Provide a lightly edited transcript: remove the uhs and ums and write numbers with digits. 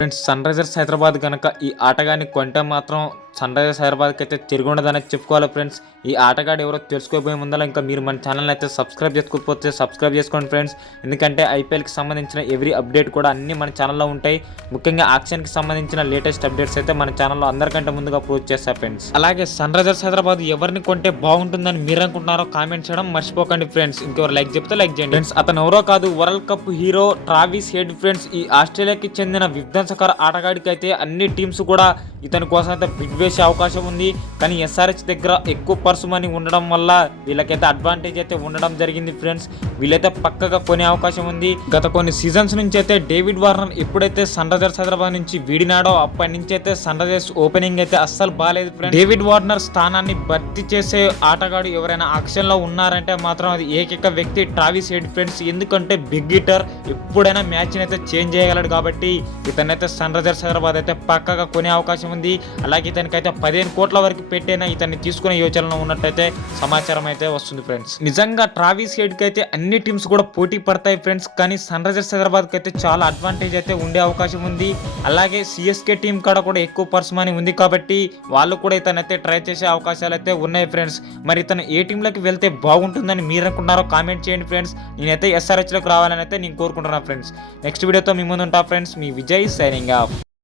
Friends sun Risers Hyderabad కనుక ఈ ఆటగాన్ని కొంటే మాత్రం సన్ రైజర్స్ హైదరాబాద్కి అయితే తిరుగుండదని చెప్పుకోవాలి ఫ్రెండ్స్. ఈ ఆటగాడు ఎవరో తెలుసుకోబోయే ముందర ఇంకా మీరు మన ఛానల్ అయితే సబ్స్క్రైబ్ చేసుకోకపోతే సబ్స్క్రైబ్ చేసుకోండి ఫ్రెండ్స్. ఎందుకంటే ఐపీఎల్కి సంబంధించిన ఎవ్రీ అప్డేట్ కూడా అన్నీ మన ఛానల్లో ఉంటాయి. ముఖ్యంగా ఆక్షన్కి సంబంధించిన లేటెస్ట్ అప్డేట్స్ అయితే మన ఛానల్లో అందరికంటే ముందుగా పోస్ట్ చేస్తారు ఫ్రెండ్స్. అలాగే సన్ రైజర్స్ హైదరాబాద్ ఎవరిని కొంటే బాగుంటుందని మీరు అనుకుంటున్నారో కామెంట్ చేయడం మర్చిపోకండి ఫ్రెండ్స్. ఇంకెవరు లైక్ చెప్తే లైక్ చేయండి ఫ్రెండ్స్. అతను ఎవరో కాదు, world cup hero Travis head friends. ఈ ఆస్ట్రేలియాకి చెందిన విధ్వంసకర ఆటగాడికి అయితే అన్ని టీమ్స్ కూడా ఇతని కోసం అయితే బిడ్ వేసే అవకాశం ఉంది. కానీ ఎస్ఆర్హెచ్ దగ్గర ఎక్కువ పర్సు మనీ ఉండడం వల్ల వీళ్ళకైతే అడ్వాంటేజ్ అయితే ఉండడం జరిగింది ఫ్రెండ్స్. వీళ్ళైతే పక్కగా కొనే అవకాశం ఉంది. గత కొన్ని సీజన్స్ నుంచి అయితే డేవిడ్ వార్నర్ ఎప్పుడైతే సన్ రైజర్స్ హైదరాబాద్ నుంచి వీడినాడో అప్పటి నుంచి అయితే సన్ రైజర్స్ ఓపెనింగ్ అయితే అస్సలు బాగాలేదు ఫ్రెండ్స్. డేవిడ్ వార్నర్ స్థానాన్ని భర్తీ చేసే ఆటగాడు ఎవరైనా ఆక్షన్ లో ఉన్నారంటే మాత్రం అది ఏకైక వ్యక్తి ట్రావిస్ హెడ్ ఫ్రెండ్స్. ఎందుకంటే బిగ్ హిట్టర్ ఎప్పుడైనా మ్యాచ్ అయితే చేంజ్ చేయగలడు కాబట్టి ఇతనైతే సన్ రైజర్స్ హైదరాబాద్ అయితే పక్కగా కొనే అవకాశం ఉంది. అలాగే ఇతనికైతే 15 కోట్ల వరకు పెట్టైనా ఇతన్ని తీసుకునే యోచనలో ఉన్నట్టయితే సమాచారం అయితే వస్తుంది ఫ్రెండ్స్. నిజంగా ట్రావిస్ హెడ్ కి అయితే అన్ని టీమ్స్ కూడా పోటీ పడతాయి ఫ్రెండ్స్. కానీ సన్ రైజర్స్ హైదరాబాద్ కి అయితే చాలా అడ్వాంటేజ్ అయితే ఉండే అవకాశం ఉంది. అలాగే సిఎస్కే టీం కాడ కూడా ఎక్కువ పర్స్ మనీ ఉంది కాబట్టి వాళ్ళు కూడా ఇతనైతే ట్రై చేసే అవకాశాలు అయితే ఉన్నాయి ఫ్రెండ్స్. మరి ఇతను ఏ టీంలోకి వెళ్తే బాగుంటుందని మీరు అనుకుంటున్నారో కామెంట్ చేయండి ఫ్రెండ్స్. నేనైతే ఎస్ఆర్హెచ్ లోకి రావాలని అయితే నేను కోరుకుంటున్నాను ఫ్రెండ్స్. నెక్స్ట్ వీడియోతో మీ ముందు ఉంటా ఫ్రెండ్స్. మీ విజయ్ సైనింగ్ ఆఫ్.